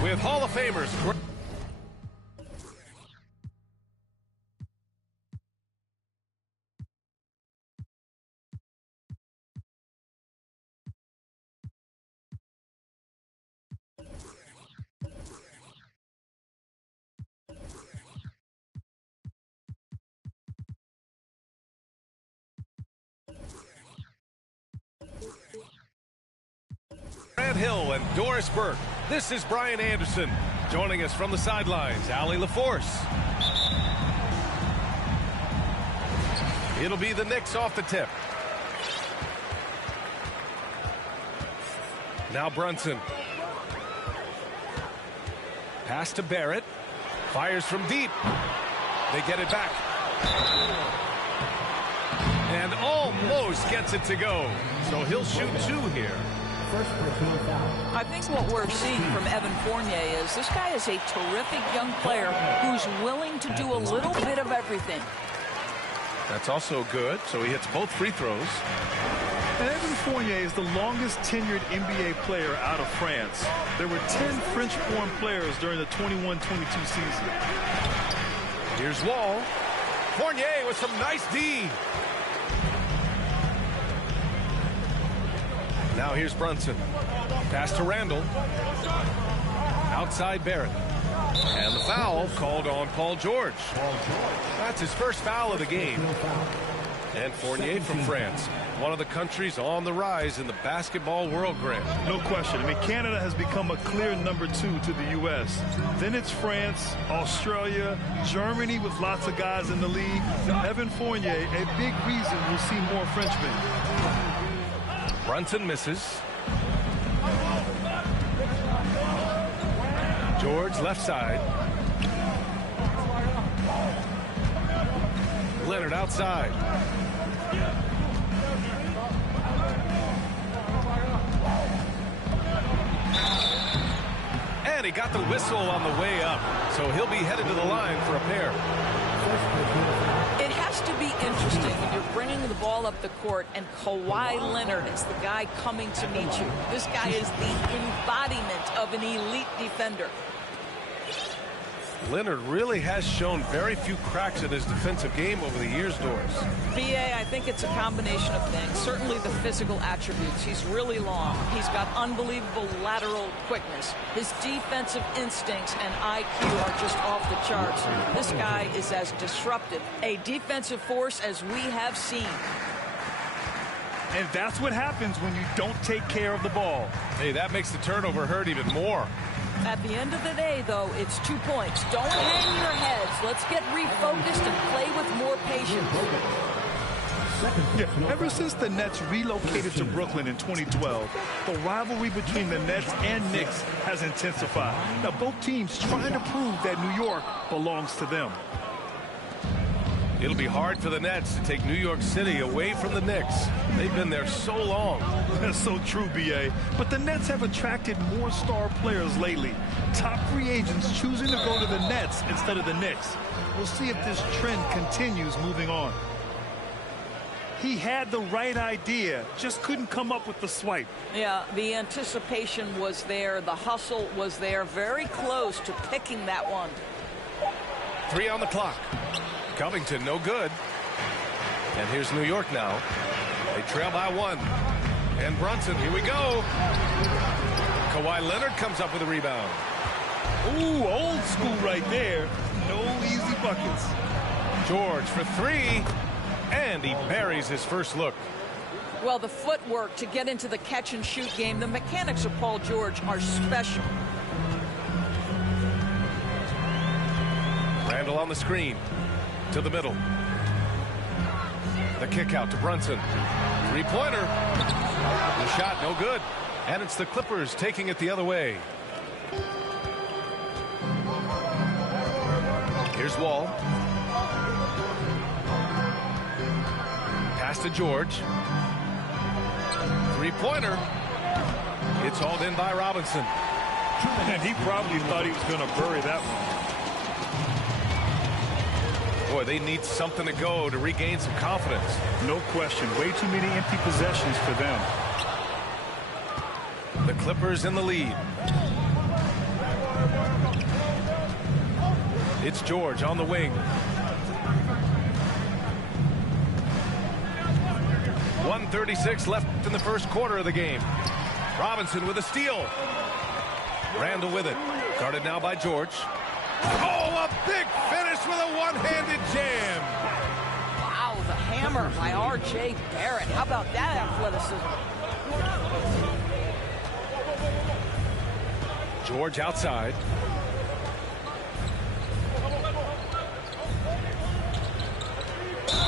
With Hall of Famers. Grant Hill and Doris Burke. This is Brian Anderson. Joining us from the sidelines, Allie LaForce. It'll be the Knicks off the tip. Now Brunson. Pass to Barrett. Fires from deep. They get it back. And almost gets it to go. So he'll shoot two here. I think what we're seeing from Evan Fournier is this guy is a terrific young player who's willing to do a little bit of everything. That's also good. So he hits both free throws. And Evan Fournier is the longest tenured NBA player out of France. There were 10 French-born players during the 21-22 season. Here's Wall. Fournier with some nice D. Now here's Brunson. Pass to Randall. Outside Barrett. And the foul called on Paul George. That's his first foul of the game. And Fournier from France, one of the countries on the rise in the basketball world, Grant. No question. I mean, Canada has become a clear number 2 to the U.S. Then it's France, Australia, Germany with lots of guys in the league. Evan Fournier, a big reason we'll see more Frenchmen. Brunson misses. George left side. Leonard outside. And he got the whistle on the way up. So he'll be headed to the line for a pair. It has to be interesting when you're bringing the ball up the court and Kawhi Leonard is the guy coming to meet you. This guy is the embodiment of an elite defender. Leonard really has shown very few cracks in his defensive game over the years, Doris. B.A., I think it's a combination of things. Certainly the physical attributes. He's really long. He's got unbelievable lateral quickness. His defensive instincts and IQ are just off the charts. This guy is as disruptive a defensive force as we have seen. And that's what happens when you don't take care of the ball. Hey, that makes the turnover hurt even more. At the end of the day, though, it's 2 points. Don't hang your heads. Let's get refocused and play with more patience. Yeah, ever since the Nets relocated to Brooklyn in 2012, the rivalry between the Nets and Knicks has intensified. Now, both teams trying to prove that New York belongs to them. It'll be hard for the Nets to take New York City away from the Knicks. They've been there so long. That's so true, B.A. But the Nets have attracted more star players lately. Top free agents choosing to go to the Nets instead of the Knicks. We'll see if this trend continues moving on. He had the right idea, just couldn't come up with the swipe. Yeah, the anticipation was there. The hustle was there. Very close to picking that one. 3 on the clock. Covington, no good. And here's New York now. They trail by 1. And Brunson, here we go. Kawhi Leonard comes up with a rebound. Ooh, old school right there. No easy buckets. George for 3. And he buries his first look. Well, the footwork to get into the catch-and-shoot game, the mechanics of Paul George are special. Randall on the screen. To the middle. The kick out to Brunson. Three-pointer. The shot no good. And it's the Clippers taking it the other way. Here's Wall. Pass to George. Three-pointer. It's hauled in by Robinson. And he probably thought he was going to bury that one. Boy, they need something to go to regain some confidence. No question. Way too many empty possessions for them. The Clippers in the lead. It's George on the wing. 1:36 left in the first quarter of the game. Robinson with a steal. Randall with it. Guarded now by George. Oh, a big finish with a one-handed jam. Wow, the hammer by R.J. Barrett. How about that athleticism? George outside.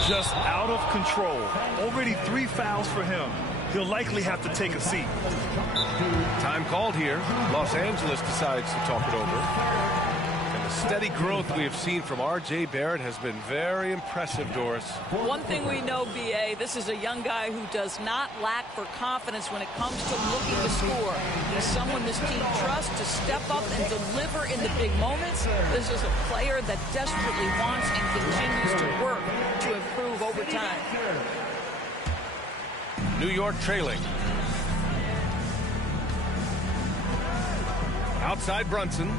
Just out of control. Already 3 fouls for him. He'll likely have to take a seat. Time called here. Los Angeles decides to talk it over. And the steady growth we have seen from R.J. Barrett has been very impressive, Doris. One thing we know, B.A., this is a young guy who does not lack for confidence when it comes to looking to score. He's someone this team trusts to step up and deliver in the big moments. This is a player that desperately wants and continues to work to improve over time. New York trailing. Outside Brunson.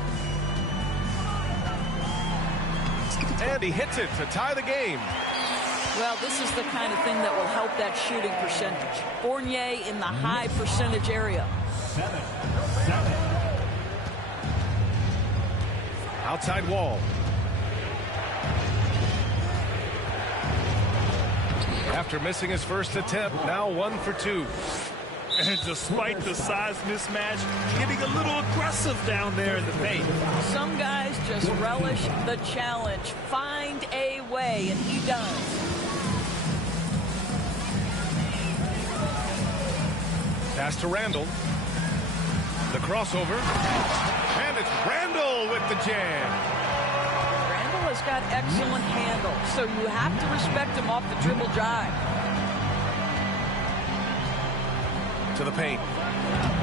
And he hits it to tie the game. Well, this is the kind of thing that will help that shooting percentage. Fournier in the high percentage area. Outside Wall. After missing his first attempt, now 1 for 2. And despite the size mismatch, getting a little aggressive down there in the paint. Some guys just relish the challenge. Find a way, and he does. Pass to Randall. The crossover. And it's Randall with the jam. Randall has got excellent handle, so you have to respect him off the dribble drive. To the paint.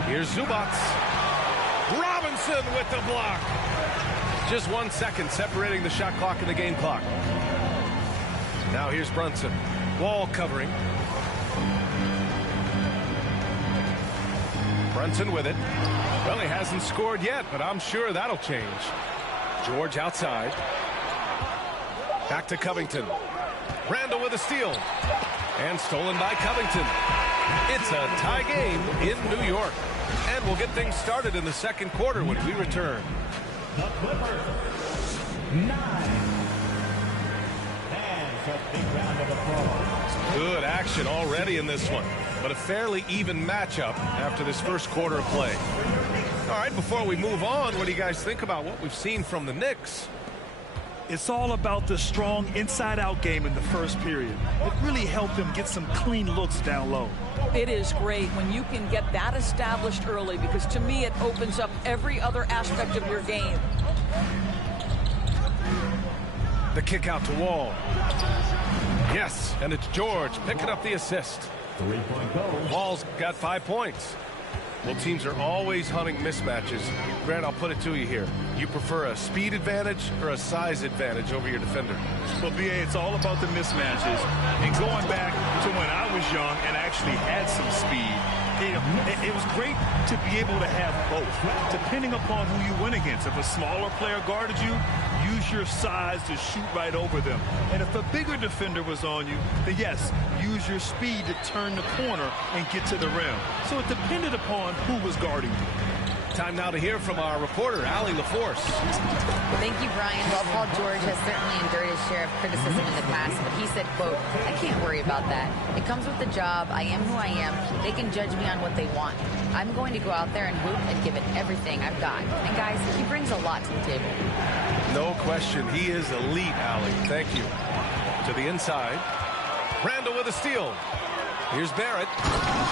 Here's Zubac. Robinson with the block. Just 1 second separating the shot clock and the game clock. Now here's Brunson. Wall covering. Brunson with it. Well, he hasn't scored yet, but I'm sure that'll change. George outside. Back to Covington. Randall with a steal. And stolen by Covington. It's a tie game in New York. And we'll get things started in the second quarter when we return. The Clippers, 9. And a big round of applause. Good action already in this one, but a fairly even matchup after this first quarter of play. All right, before we move on, what do you guys think about what we've seen from the Knicks? It's all about the strong inside-out game in the first period. It really helped them get some clean looks down low. It is great when you can get that established early, because to me it opens up every other aspect of your game. The kick out to Wall. Yes, and it's George picking up the assist. 3-point goal. Wall's got 5 points. Well, teams are always hunting mismatches. Grant, I'll put it to you here. You prefer a speed advantage or a size advantage over your defender? Well, B.A., it's all about the mismatches. And going back to when I was young and actually had some speed, it was great to be able to have both, depending upon who you went against. If a smaller player guarded you, use your size to shoot right over them. And if a bigger defender was on you, then yes, use your speed to turn the corner and get to the rim. So it depended upon who was guarding you. Time now to hear from our reporter, Allie LaForce. Thank you, Brian. Well, Paul George has certainly endured his share of criticism in the past, but he said, quote, "I can't worry about that. It comes with the job. I am who I am. They can judge me on what they want. I'm going to go out there and hoop and give it everything I've got." And guys, he brings a lot to the table. No question. He is elite, Allie. Thank you. To the inside. Randall with a steal. Here's Barrett.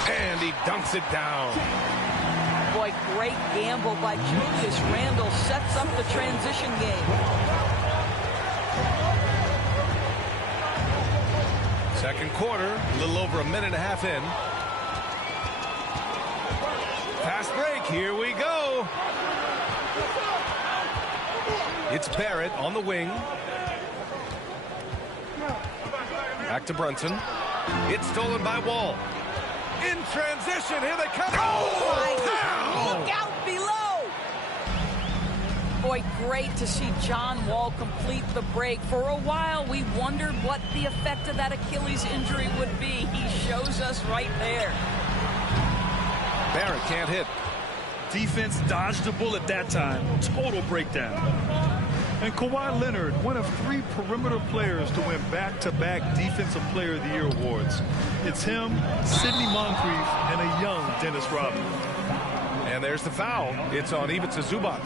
And he dunks it down. Boy, great gamble by Julius Randle. Sets up the transition game. Second quarter, a little over a minute and a half in. Fast break, here we go. It's Barrett on the wing. Back to Brunson. It's stolen by Wall. In transition, here they come. Oh! Look out below. Boy, great to see John Wall complete the break. For a while, we wondered what the effect of that Achilles injury would be. He shows us right there. Barrett can't hit. Defense dodged a bullet that time. Total breakdown. And Kawhi Leonard, one of 3 perimeter players to win back-to-back Defensive Player of the Year awards. It's him, Sidney Moncrief, and a young Dennis Rodman. And there's the foul. It's on Ivica Zubac.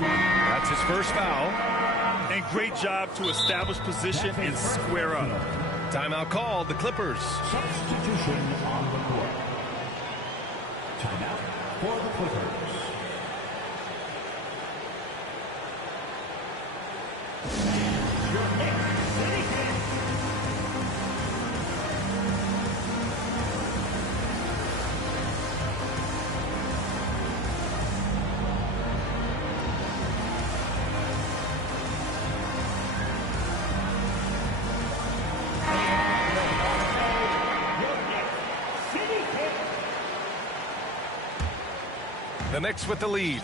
That's his first foul. And great job to establish position and square up. Timeout called, the Clippers. Substitution on the court. Timeout for the Clippers. The Knicks with the lead.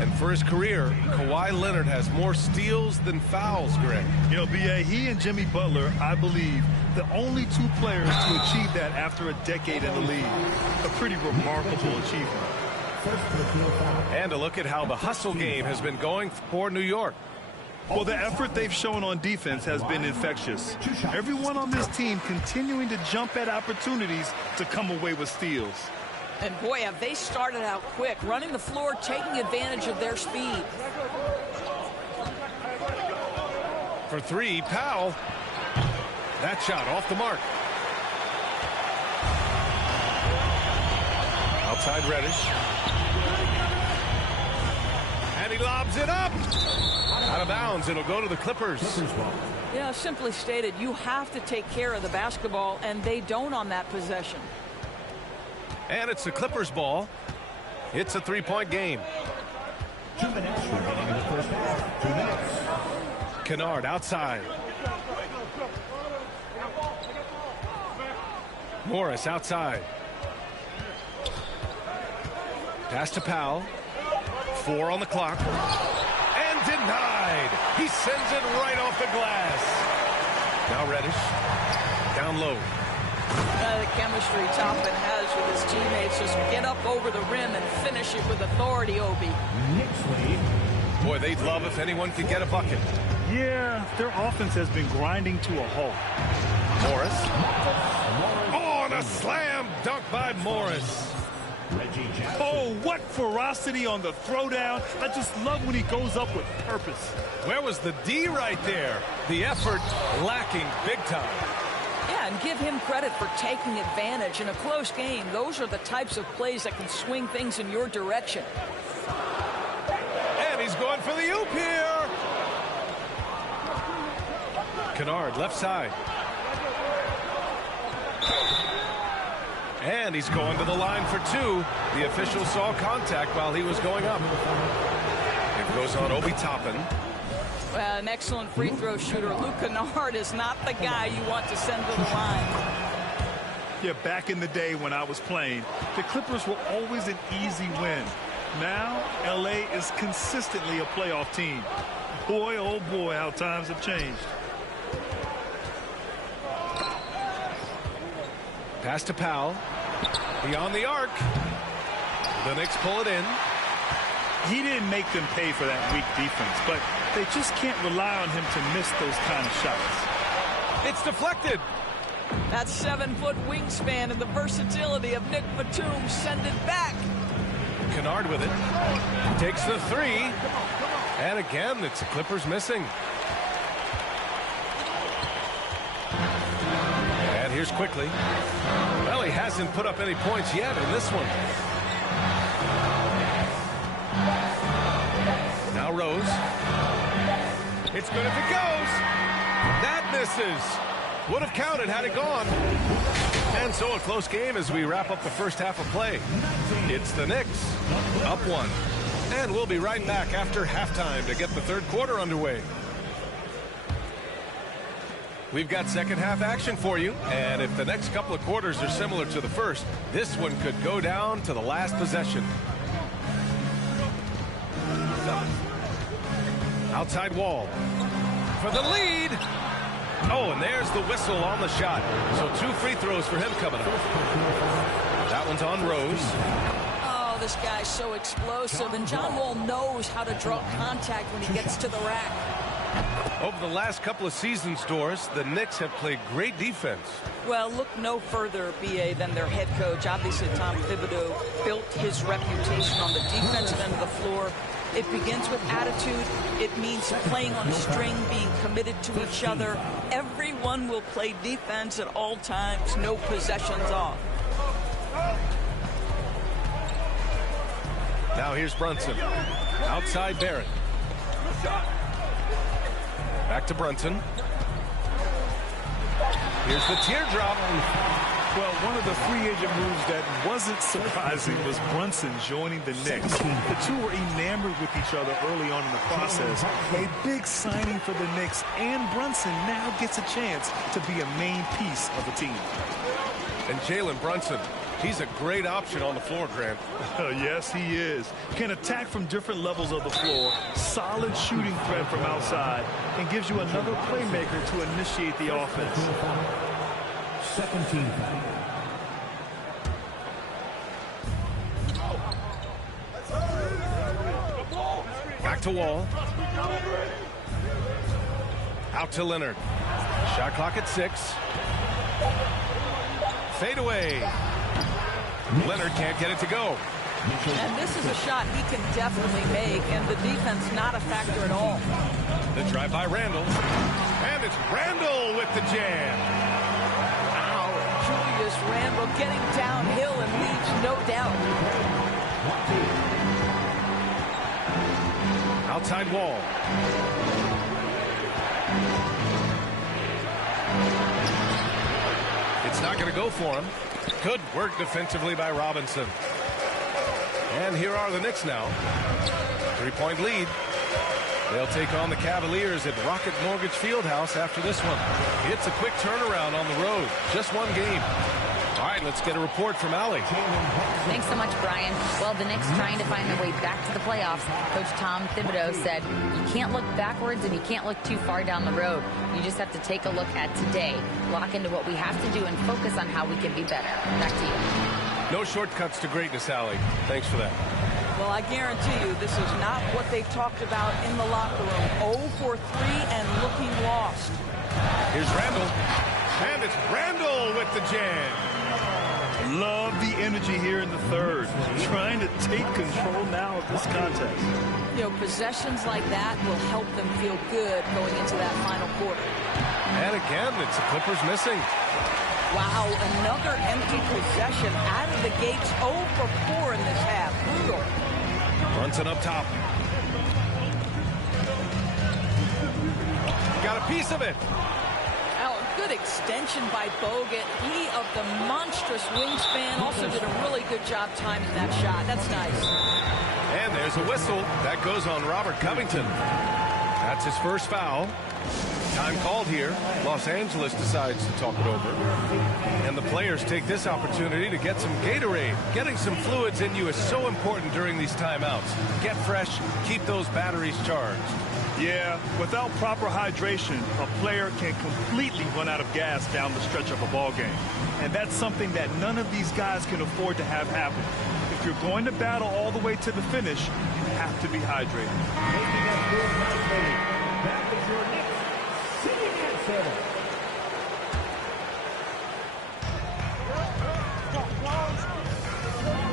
And for his career, Kawhi Leonard has more steals than fouls, Greg. You know, B.A., he and Jimmy Butler, I believe, the only 2 players to achieve that after a decade in the league. A pretty remarkable achievement. And a look at how the hustle game has been going for New York. Well, the effort they've shown on defense has been infectious. Everyone on this team continuing to jump at opportunities to come away with steals. And boy, have they started out quick, running the floor, taking advantage of their speed. For 3, Powell. That shot off the mark. Outside Reddish. And he lobs it up. Out of bounds. It'll go to the Clippers. Yeah, simply stated, you have to take care of the basketball, and they don't on that possession. And it's the Clippers ball. It's a 3-point game. 2 minutes remaining in the first half. 2 minutes. Kennard outside. Morris outside. Pass to Powell. 4 on the clock. And denied. He sends it right off the glass. Now Reddish. Down low. The chemistry Toppin has with his teammates. Just get up over the rim and finish it with authority, Obi. Knicks lead. Boy, they'd love if anyone could get a bucket. Yeah, their offense has been grinding to a halt. Morris. Oh, and a slam dunk by Morris. Reggie Jackson. Oh, what ferocity on the throwdown. I just love when he goes up with purpose. Where was the D right there? The effort lacking big time. Yeah, and give him credit for taking advantage in a close game. Those are the types of plays that can swing things in your direction. And he's going for the oop here. Kennard, left side. And he's going to the line for 2. The official saw contact while he was going up. It goes on Obi Toppin. An excellent free throw shooter. Luke Kennard is not the guy you want to send to the line. Yeah, back in the day when I was playing, the Clippers were always an easy win. Now, L.A. is consistently a playoff team. Boy, oh boy, how times have changed. Pass to Powell. Beyond the arc. The Knicks pull it in. He didn't make them pay for that weak defense, but they just can't rely on him to miss those kind of shots. It's deflected. That 7-foot wingspan and the versatility of Nick Batum send it back. Kennard with it. Takes the three. And again, it's the Clippers missing. And here's Quickly. Well, he hasn't put up any points yet in this one. Now Rose. It's good if it goes. That misses. Would have counted had it gone. And so a close game as we wrap up the first half of play. It's the Knicks up 1. And we'll be right back after halftime to get the third quarter underway. We've got second half action for you. And if the next couple of quarters are similar to the first, this one could go down to the last possession. Outside Wall for the lead. Oh, and there's the whistle on the shot. So 2 free throws for him coming up. That one's on Rose. Oh, this guy's so explosive, and John Wall knows how to draw contact when he gets to the rack. Over the last couple of seasons, Doris, the Knicks have played great defense. Well, look no further, B.A., than their head coach. Obviously, Tom Thibodeau built his reputation on the defensive end of the floor. It begins with attitude. It means playing on a string, being committed to each other. Everyone will play defense at all times, no possessions off. Now here's Brunson. Outside Barrett. Back to Brunson. Here's the teardrop. Well, one of the free agent moves that wasn't surprising was Brunson joining the Knicks. The two were enamored with each other early on in the process. A big signing for the Knicks, and Brunson now gets a chance to be a main piece of the team. And Jalen Brunson, he's a great option on the floor, Grant. Yes, he is. Can attack from different levels of the floor, solid shooting threat from outside, and gives you another playmaker to initiate the offense. Second team foul. Back to Wall. Out to Leonard. Shot clock at 6. Fade away. Leonard can't get it to go. And this is a shot he can definitely make, and the defense not a factor at all. The drive by Randall. And it's Randall with the jam. Julius Randle getting downhill and leaves no doubt. Outside Wall. It's not going to go for him. Good work defensively by Robinson. And here are the Knicks now. 3-point lead. They'll take on the Cavaliers at Rocket Mortgage Fieldhouse after this one. It's a quick turnaround on the road. Just one game. All right, let's get a report from Allie. Thanks so much, Brian. Well, the Knicks trying to find their way back to the playoffs. Coach Tom Thibodeau said, you can't look backwards and you can't look too far down the road. You just have to take a look at today, lock into what we have to do, and focus on how we can be better. Back to you. No shortcuts to greatness, Allie. Thanks for that. Well, I guarantee you this is not what they talked about in the locker room. 0 for 3 and looking lost. Here's Randall. And it's Randall with the jam. Love the energy here in the third. Trying to take control now of this contest. You know, possessions like that will help them feel good going into that final quarter. And again, it's the Clippers missing. Wow, another empty possession out of the gates. 0 for 4 in this half. Brutal. Brunson up top. Got a piece of it. Oh, good extension by Bogut. He of the monstrous wingspan also did a really good job timing that shot. That's nice. And there's a whistle. That goes on Robert Covington. That's his first foul. Time called here. Los Angeles decides to talk it over. And the players take this opportunity to get some Gatorade. Getting some fluids in you is so important during these timeouts. Get fresh, keep those batteries charged. Yeah, without proper hydration, a player can completely run out of gas down the stretch of a ball game. And that's something that none of these guys can afford to have happen. If you're going to battle all the way to the finish, you have to be hydrated. Making up your night rating. That is your Knicks sitting at 7.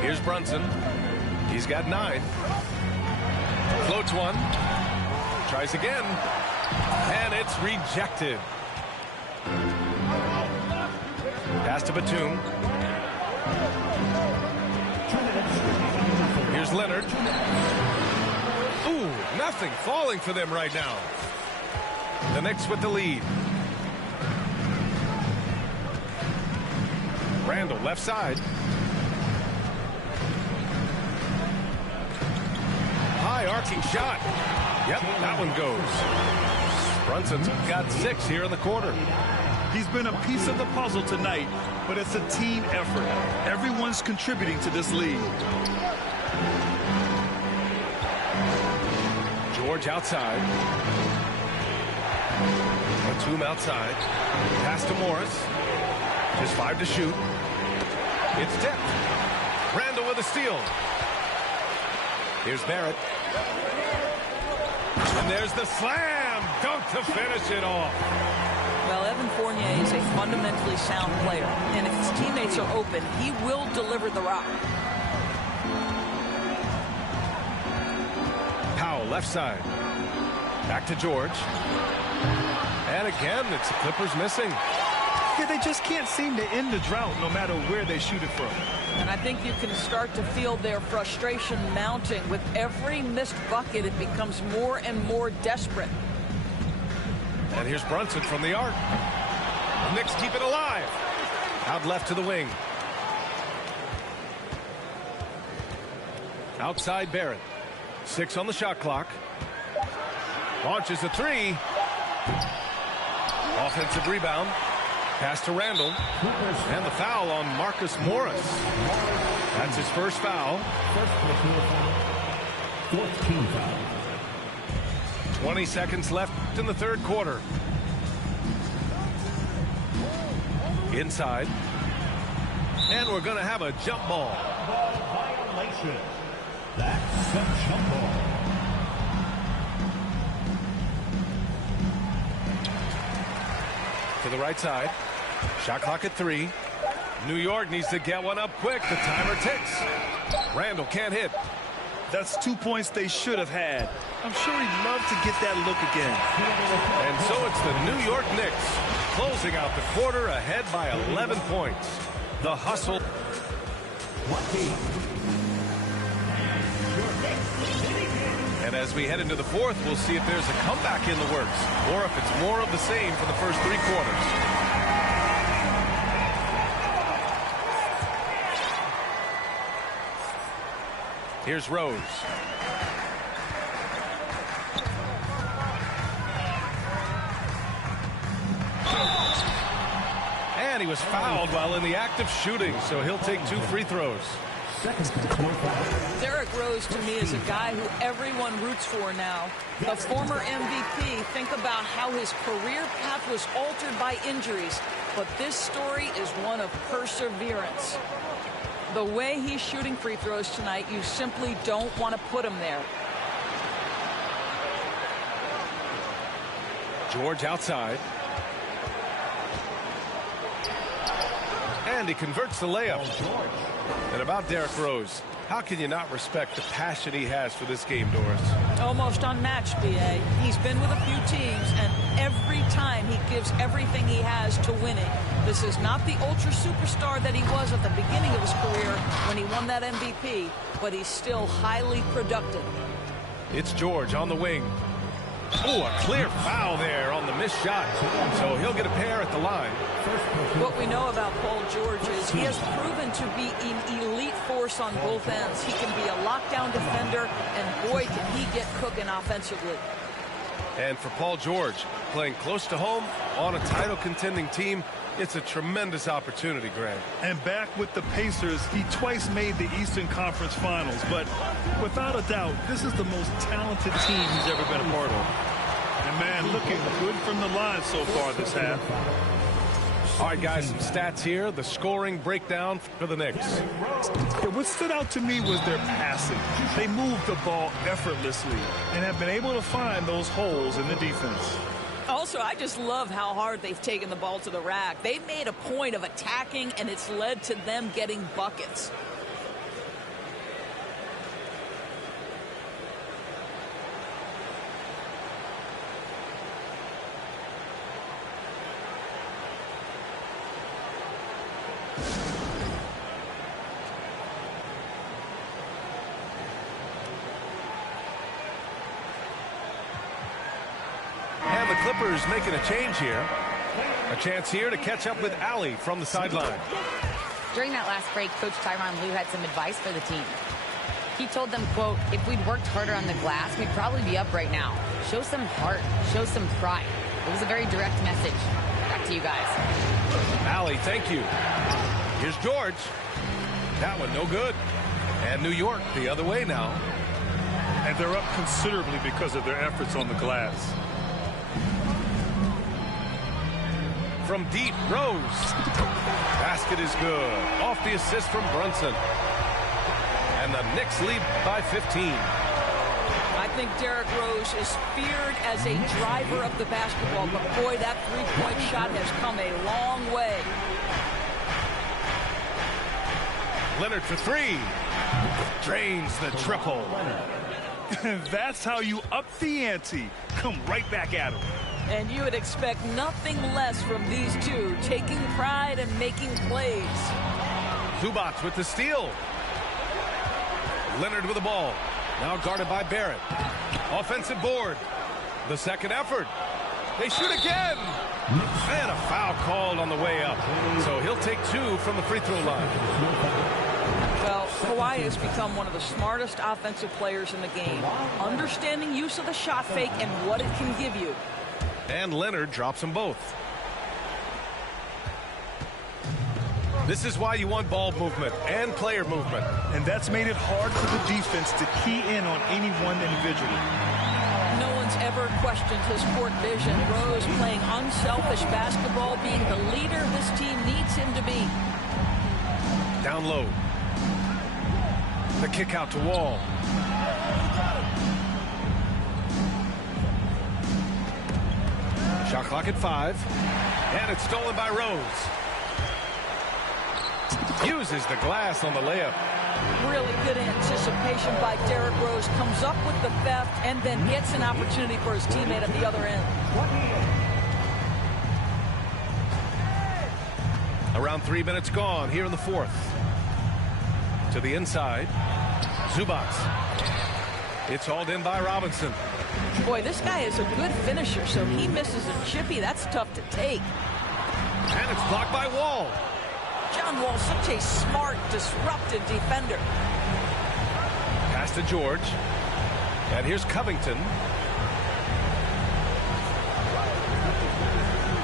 Here's Brunson. He's got 9. Floats one. Tries again. And it's rejected. Pass to Batum. Here's Leonard. Ooh, nothing falling for them right now. The Knicks with the lead. Randall left side. High arcing shot. Yep, that one goes. Brunson's got 6 here in the quarter. He's been a piece of the puzzle tonight, but it's a team effort. Everyone's contributing to this lead. George outside. Batum outside. Pass to Morris. Just 5 to shoot. It's tipped. Randall with a steal. Here's Barrett. And there's the slam dunk to finish it off. Well, Evan Fournier is a fundamentally sound player, and if his teammates are open, he will deliver the rock. Powell left side. Back to George. And again, it's the Clippers missing. Yeah, they just can't seem to end the drought no matter where they shoot it from. And I think you can start to feel their frustration mounting. With every missed bucket, it becomes more and more desperate. And here's Brunson from the arc. The Knicks keep it alive. Out left to the wing. Outside Barrett. 6 on the shot clock. Launches a 3. Offensive rebound. Pass to Randall. And the foul on Marcus Morris. That's his first foul. Fourth team foul. 20 seconds left in the third quarter. Inside. And we're going to have a jump ball. Violation. That's a jump ball. To the right side. Shot clock at 3. New York needs to get one up quick. The timer ticks. Randall can't hit. That's 2 points they should have had. I'm sure he'd love to get that look again. And so it's the New York Knicks closing out the quarter ahead by 11 points. The hustle. And as we head into the fourth, we'll see if there's a comeback in the works or if it's more of the same for the first 3 quarters. Here's Rose. And he was fouled while in the act of shooting, so he'll take 2 free throws. Derrick Rose, to me, is a guy who everyone roots for now. The former MVP, think about how his career path was altered by injuries. But this story is one of perseverance. The way he's shooting free throws tonight, you simply don't want to put him there. George outside. And he converts the layup. And about Derrick Rose, how can you not respect the passion he has for this game, Doris? Almost unmatched, B.A. He's been with a few teams, and every time he gives everything he has to winning. This is not the ultra superstar that he was at the beginning of his career when he won that MVP, but he's still highly productive. It's George on the wing. Oh, a clear foul there on the missed shot. So he'll get a pair at the line. What we know about Paul George is he has proven to be an elite force on both ends. He can be a lockdown defender, and boy, can he get cooking offensively. And for Paul George, playing close to home on a title contending team, it's a tremendous opportunity, Greg. And back with the Pacers, he twice made the Eastern Conference Finals. But without a doubt, this is the most talented team he's ever been a part of. And man, looking good from the line so far this half. All right, guys, some stats here. The scoring breakdown for the Knicks. Yeah, what stood out to me was their passing. They moved the ball effortlessly and have been able to find those holes in the defense. Also, I just love how hard they've taken the ball to the rack. They've made a point of attacking, and it's led to them getting buckets. And the Clippers making a change here. A chance here to catch up with Allie from the sideline. During that last break, Coach Tyronn Lue had some advice for the team. He told them, quote, if we'd worked harder on the glass, we'd probably be up right now. Show some heart. Show some pride. It was a very direct message. Back to you guys. Allie, thank you. Here's George. That one no good. And New York the other way now. And they're up considerably because of their efforts on the glass. From deep, Rose. Basket is good. Off the assist from Brunson. And the Knicks lead by 15. I think Derrick Rose is feared as a driver of the basketball, but boy, that three-point shot has come a long way. Leonard for three. Drains the triple. That's how you up the ante. Come right back at him. And you would expect nothing less from these two, taking pride and making plays. Zubac with the steal. Leonard with the ball. Now guarded by Barrett. Offensive board. The second effort. They shoot again. And a foul called on the way up. So he'll take two from the free throw line. Well, Kawhi has become one of the smartest offensive players in the game. Understanding use of the shot fake and what it can give you. And Leonard drops them both. This is why you want ball movement and player movement. And that's made it hard for the defense to key in on any one individual. No one's ever questioned his court vision. Rose playing unselfish basketball, being the leader this team needs him to be. Down low. The kick out to Wall. Shot clock at 5. And it's stolen by Rose. Uses the glass on the layup. Really good anticipation by Derrick Rose. Comes up with the theft and then gets an opportunity for his teammate at the other end. Around 3 minutes gone here in the fourth. To the inside. Zubac. It's hauled in by Robinson. Boy, this guy is a good finisher, so he misses a chippy. That's tough to take. And it's blocked by Wall. John Wall, such a smart, disruptive defender. Pass to George. And here's Covington.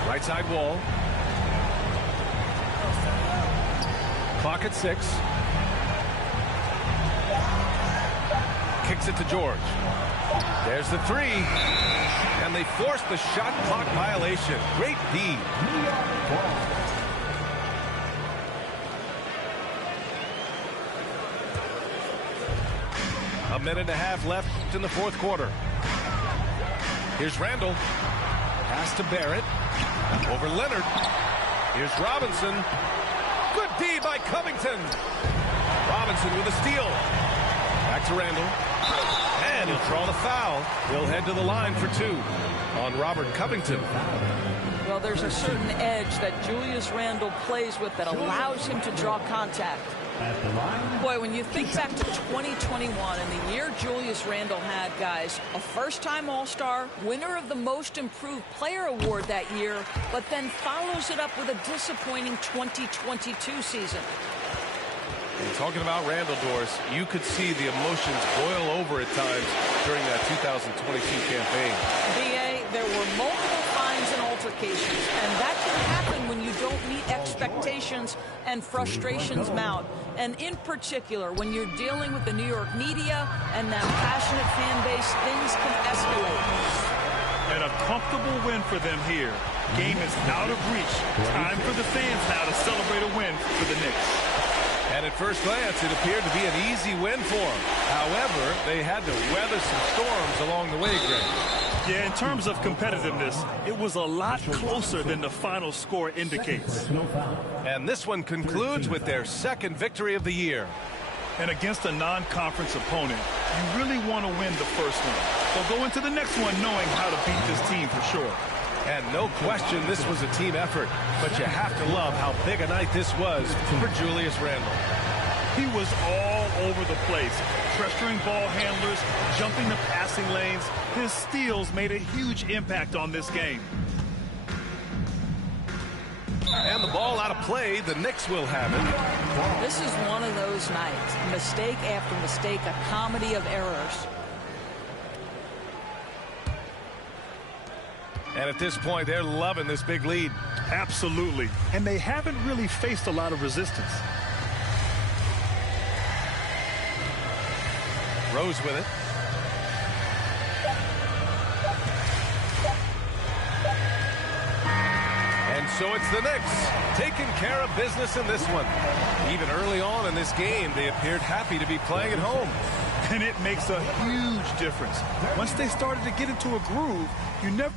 Right side Wall. Clock at 6. Kicks it to George. There's the three. And they force the shot clock violation. Great D. A minute and a half left in the fourth quarter. Here's Randall. Pass to Barrett. Over Leonard. Here's Robinson. Good D by Covington. Robinson with a steal. Back to Randall. And he'll draw the foul. He'll head to the line for 2 on Robert Covington. Well, there's a certain edge that Julius Randle plays with that allows him to draw contact. Boy, when you think back to 2021 and the year Julius Randle had, guys, a first-time All-Star, winner of the Most Improved Player Award that year, but then follows it up with a disappointing 2022 season. And talking about Randall, Doris, you could see the emotions boil over at times during that 2022 campaign. B.A., there were multiple fines and altercations, and that can happen when you don't meet expectations and frustrations mount. And in particular, when you're dealing with the New York media and that passionate fan base, things can escalate. And a comfortable win for them here. Game is out of reach. Time for the fans now to celebrate a win for the Knicks. And at first glance, it appeared to be an easy win for them. However, they had to weather some storms along the way, Greg. Yeah, in terms of competitiveness, it was a lot closer than the final score indicates. And this one concludes with their second victory of the year. And against a non-conference opponent, you really want to win the first one. They'll go into the next one knowing how to beat this team for sure. And no question this was a team effort, but you have to love how big a night this was for Julius Randle. He was all over the place, pressuring ball handlers, jumping the passing lanes. His steals made a huge impact on this game. And the ball out of play, the Knicks will have it. This is one of those nights. Mistake after mistake, a comedy of errors. And at this point, they're loving this big lead. Absolutely. And they haven't really faced a lot of resistance. Rose with it. And so it's the Knicks taking care of business in this one. Even early on in this game, they appeared happy to be playing at home. And it makes a huge difference. Once they started to get into a groove, you never